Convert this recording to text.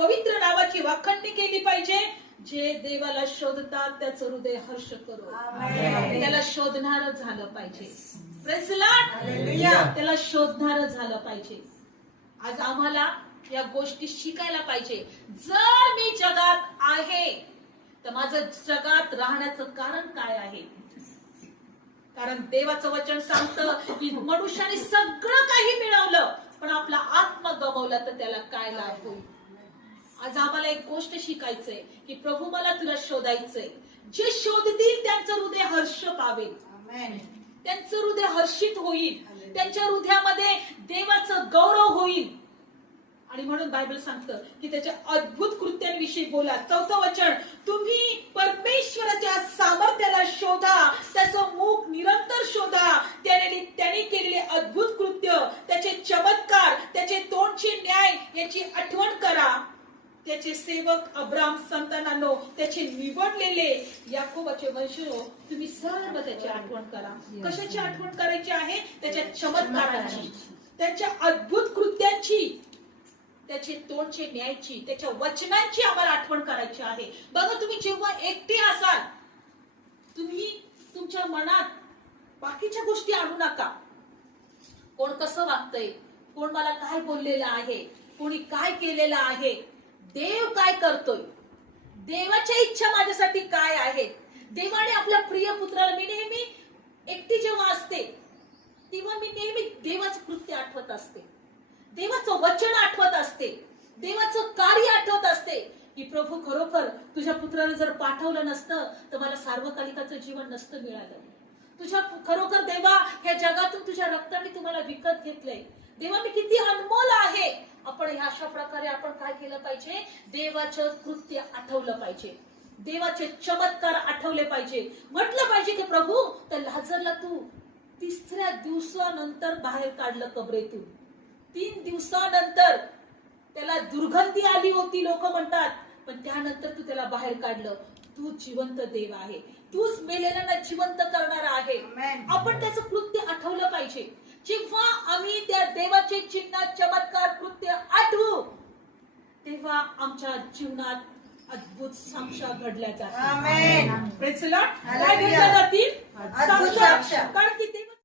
पवित्र नावाची वाखाणणी केली पाहिजे. जे देवाला शोधतात त्याचं हृदय हर्ष करो. त्याला शोधणार झालं पाहिजे. Praise the Lord. त्याला शोधणार झालं पाहिजे. आज आम्हाला या गोष्टी शिकायला पाहिजे. जर मी जगात आहे तर माझं जगात राहण्याचं कारण काय आहे? कारण देवाचं वचन सांगतं की मनुष्याने सगळं काही मिळवलं पण आपला आत्मा गमावला तर त्याला काय लाभ होईल? आज आम्हाला एक गोष्ट शिकायचंय की प्रभू मला तुला शोधायचंय. जे शोधतील त्यांचं हृदय हर्ष पावेल. त्यांचं हृदय हर्षित होईल. त्यांच्या हृदयामध्ये देवाचं गौरव होईल. आणि म्हणून बायबल सांगतं की त्याच्या अद्भुत कृत्यांविषयी बोला. 4थं वचन, तुम्ही परमेश्वराच्या सामर्थ्याला शोधा, त्याचं मुख निरंतर शोधा. त्याने केलेले अद्भुत कृत्य, त्याचे चमत्कार, त्याचे तोंडचे न्याय याची आठवण करा. त्याचे सेवक अब्राम संतानांनो, त्याचे निवडलेले याकोबाचे वंशजो, तुम्ही सर्व त्याची आठवण करा. कशाची आठवण करायची आहे? त्याच्या चमत्कारांची, त्याच्या अद्भुत कृत्यांची, त्याचे तोंडचे न्यायची, त्याच्या वचनांची आम्हाला आठवण करायची आहे. बघा, तुम्ही जेव्हा एकटे असाल तुम्ही तुमच्या मनात बाकीच्या गोष्टी आणू नका. कोण कसं वागतंय, कोण मला काय बोललेलं आहे, कोणी काय केलेलं आहे, देव काय करतोय, देवाच्या इच्छा माझ्यासाठी काय आहेत. देवाने आपल्या प्रिय पुत्राला, मी नेहमी एकटी जेव्हा असते तेव्हा मी नेहमी देवाचं कृत्य आठवत असते, देवाचं वचन आठवत असते, देवाचं कार्य आठवत असते की प्रभू खरोखर तुझ्या पुत्राला जर पाठवलं नसतं तर मला सार्वकालिकाचं जीवन नसतं मिळालं. तुझ्या खरोखर देवा ह्या जगातून तुझ्या रक्ताने तुम्हाला विकत घेतलंय. देवा मी किती अनमोल आहे. आपण अशा प्रकारे आपण काय केलं पाहिजे? देवाचं कृत्य आठवलं पाहिजे, देवाचे चमत्कार आठवले पाहिजे. म्हटलं पाहिजे की प्रभू तर लाजरला तू 3ऱ्या दिवसानंतर बाहेर काढलं कबरेतून. 3 दिवसानंतर त्याला दुर्गंधी आली होती लोक म्हणतात, पण त्यानंतर तू त्याला बाहेर काढलं. तू जिवंत देव आहे, तूच मेलेल्यांना जिवंत करणारा आहे. आपण त्याचं कृत्य आठवलं पाहिजे. जेव्हा आम्ही त्या देवाचे चिन्ह, चमत्कार, कृत्य आठवू तेव्हा आमच्या जीवनात अद्भुत साक्ष्य घडल्या जातात. Praise the Lord. काय घडल्या जातील? साक्ष्य. कारण की